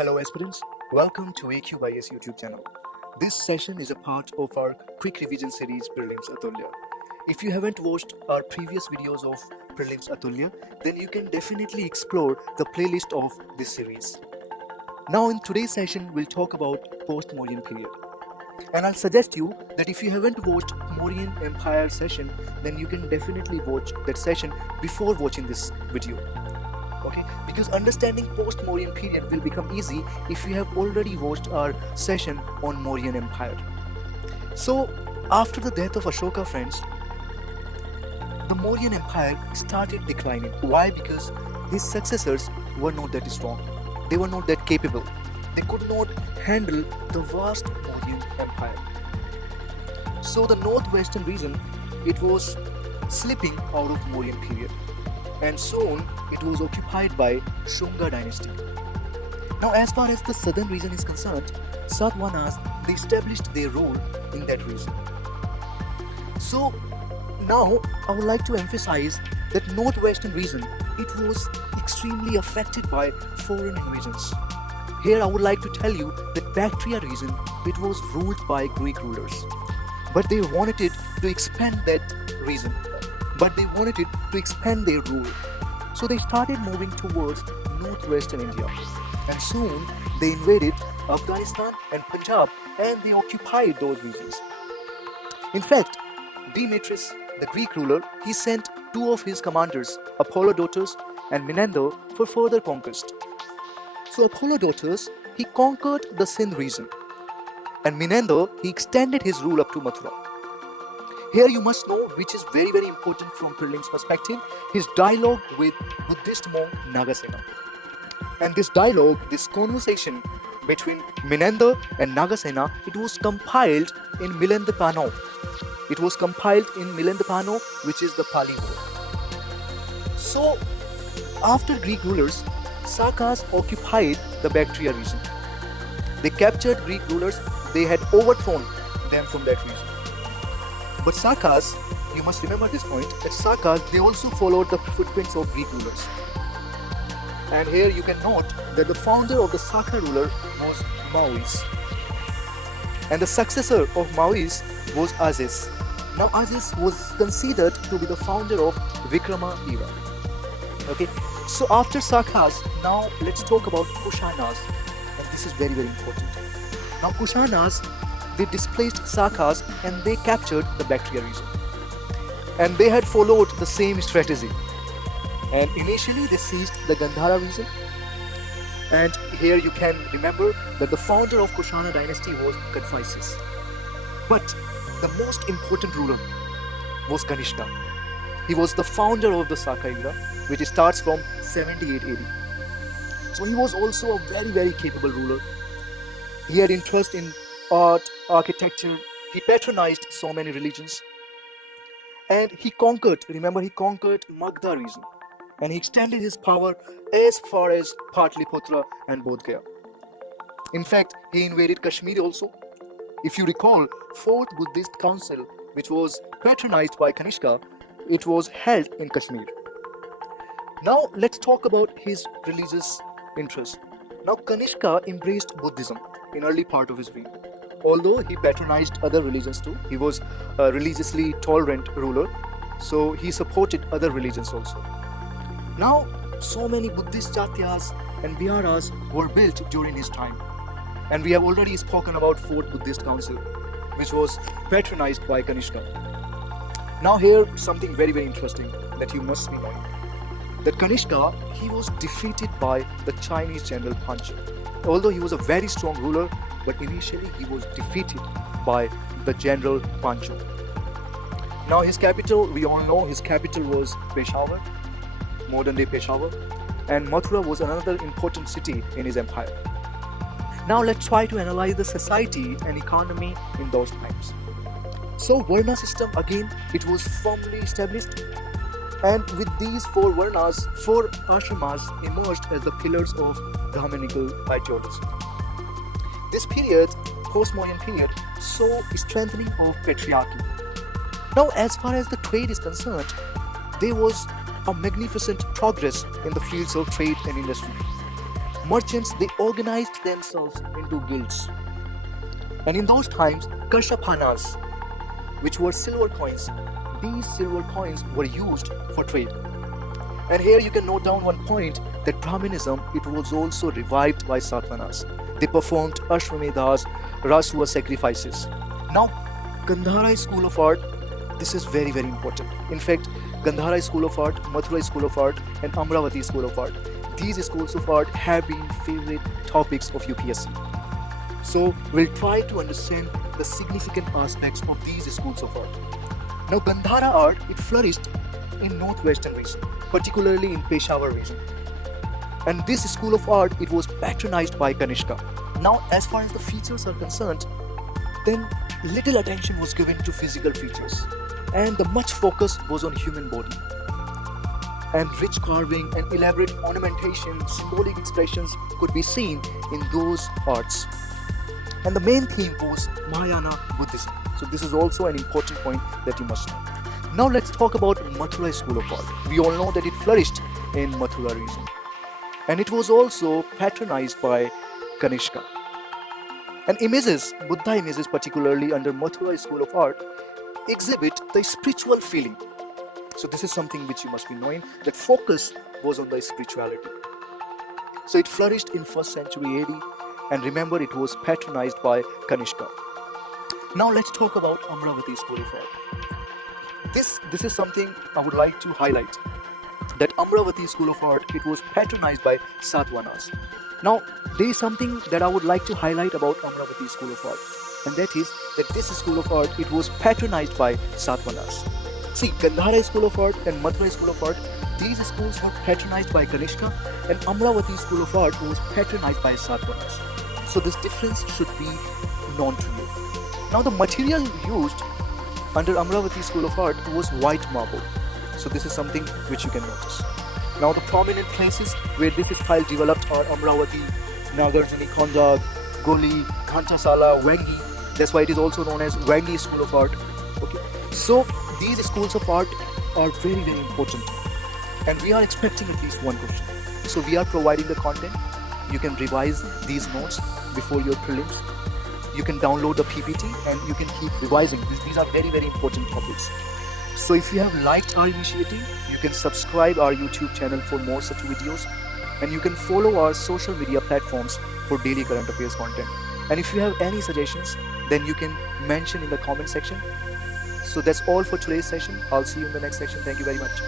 Hello aspirants, welcome to AQ IAS YouTube channel. This session is a part of our quick revision series Prelims Atulya. If you haven't watched our previous videos of Prelims Atulya, then you can definitely explore the playlist of this series. Now in today's session, we'll talk about Post Mauryan Period. And I'll suggest you that if you haven't watched Mauryan Empire session, then you can definitely watch that session before watching this video. Okay, because understanding post-Mauryan period will become easy if you have already watched our session on Mauryan Empire. So, after the death of Asoka, friends, the Mauryan Empire started declining. Why? Because his successors were not that strong. They were not that capable. They could not handle the vast Mauryan Empire. So, the northwestern region, it was slipping out of Mauryan period. And soon it was occupied by Sunga dynasty. Now as far as the southern region is concerned, Satavahanas, they established their rule in that region. So now I would like to emphasize that northwestern region, it was extremely affected by foreign invasions. Here I would like to tell you that Bactria region, it was ruled by Greek rulers. But they wanted to expand that region. But they wanted it to expand their rule. So they started moving towards northwestern India. And soon they invaded Afghanistan and Punjab and they occupied those regions. In fact, Demetrius, the Greek ruler, he sent two of his commanders, Apollodotus and Menander, for further conquest. So Apollodotus, he conquered the Sindh region. And Menander, he extended his rule up to Mathura. Here you must know, which is very important from Prelims perspective, his dialogue with Buddhist monk Nagasena. And this dialogue, this conversation between Menander and Nagasena, it was compiled in Milandapano. It was compiled in Milandapano, which is the Pali word. So, after Greek rulers, Sakas occupied the Bactria region. They captured Greek rulers, they had overthrown them from that region. But Sakas, you must remember this point, that Sakas, they also followed the footprints of Greek rulers. And here you can note that the founder of the Saka ruler was Mauryas. And the successor of Mauryas was Aziz. Now Aziz was considered to be the founder of Vikrama era. Okay, so after Sakas, now let's talk about Kushanas. And this is very important. Now Kushanas, they displaced Sakas and they captured the Bactria region. And they had followed the same strategy. And initially they seized the Gandhara region. And here you can remember that the founder of Kushana dynasty was Confucius. But the most important ruler was Kanishka. He was the founder of the Saka era, which starts from 78 AD. So he was also a very capable ruler. He had interest in art, architecture, he patronized so many religions. And he conquered, remember, he conquered Magda region. And he extended his power as far as Patliputra and Bodh Gaya. In fact, he invaded Kashmir also. If you recall, 4th Buddhist Council, which was patronized by Kanishka, it was held in Kashmir. Now let's talk about his religious interest. Now Kanishka embraced Buddhism in early part of his reign. Although he patronized other religions too, he was a religiously tolerant ruler, so he supported other religions also. Now, so many Buddhist chatyas and viharas were built during his time. And we have already spoken about 4th Buddhist Council, which was patronized by Kanishka. Now here, something very interesting that you must be knowing. That Kanishka, he was defeated by the Chinese general Pancho. Although he was a very strong ruler, but initially he was defeated by the general Pancho. Now his capital, we all know his capital was Peshawar, modern day Peshawar, and Mathura was another important city in his empire. Now let's try to analyze the society and economy in those times. So Varna system, again, it was firmly established, and with these 4 Varnas, 4 ashramas emerged as the pillars of Brahminical ideology. This period, post-Mauryan period, saw strengthening of patriarchy. Now, as far as the trade is concerned, there was a magnificent progress in the fields of trade and industry. merchants, they organized themselves into guilds. And in those times, Satavahanas, which were silver coins, these silver coins were used for trade. And here you can note down one point, that Brahminism, it was also revived by Satavahanas. They performed Ashwamedhas, Rasuva sacrifices. Now, Gandhara school of art, this is very, very important. In fact, Gandhara school of art, Mathura school of art, and Amravati school of art, these schools of art have been favorite topics of UPSC. So we'll try to understand the significant aspects of these schools of art. Now, Gandhara art, it flourished in northwestern region, particularly in Peshawar region. And this school of art, it was patronized by Kanishka. Now, as far as the features are concerned, then little attention was given to physical features, and the much focus was on human body. And rich carving and elaborate ornamentation, symbolic expressions could be seen in those arts. And the main theme was Mahayana Buddhism. So this is also an important point that you must know. Now let's talk about Mathura school of art. We all know that it flourished in Mathura region. And it was also patronized by Kanishka. And images, Buddha images particularly under Mathura school of art, exhibit the spiritual feeling. So this is something which you must be knowing, that focus was on the spirituality. So it flourished in 1st century AD, and remember, it was patronized by Kanishka. Now let's talk about Amravati school of art. This is something I would like to highlight, that Amravati school of art, it was patronized by Satavahanas. Now, there is something that I would like to highlight about Amravati school of art, and that is that this school of art, it was patronized by Satavahanas. See, Gandhara school of art and Mathura school of art, these schools were patronized by Kanishka, and Amravati school of art was patronized by Satavahanas. So this difference should be known to you. Now, the material used under Amravati school of art was white marble. So this is something which you can notice. Now, the prominent places where this style developed are Amravati, Nagarjuni Konda, Goli, Ghantasala, Vangi. That's why it is also known as Vangi school of art. Okay. So these schools of art are very, very important. And we are expecting at least one question. So we are providing the content. You can revise these notes before your prelims. You can download the PPT and you can keep revising. These are very, very important topics. So if you have liked our initiative, you can subscribe our YouTube channel for more such videos, and you can follow our social media platforms for daily current affairs content. And if you have any suggestions, then you can mention in the comment section. So that's all for today's session. I'll see you in the next section. Thank you very much.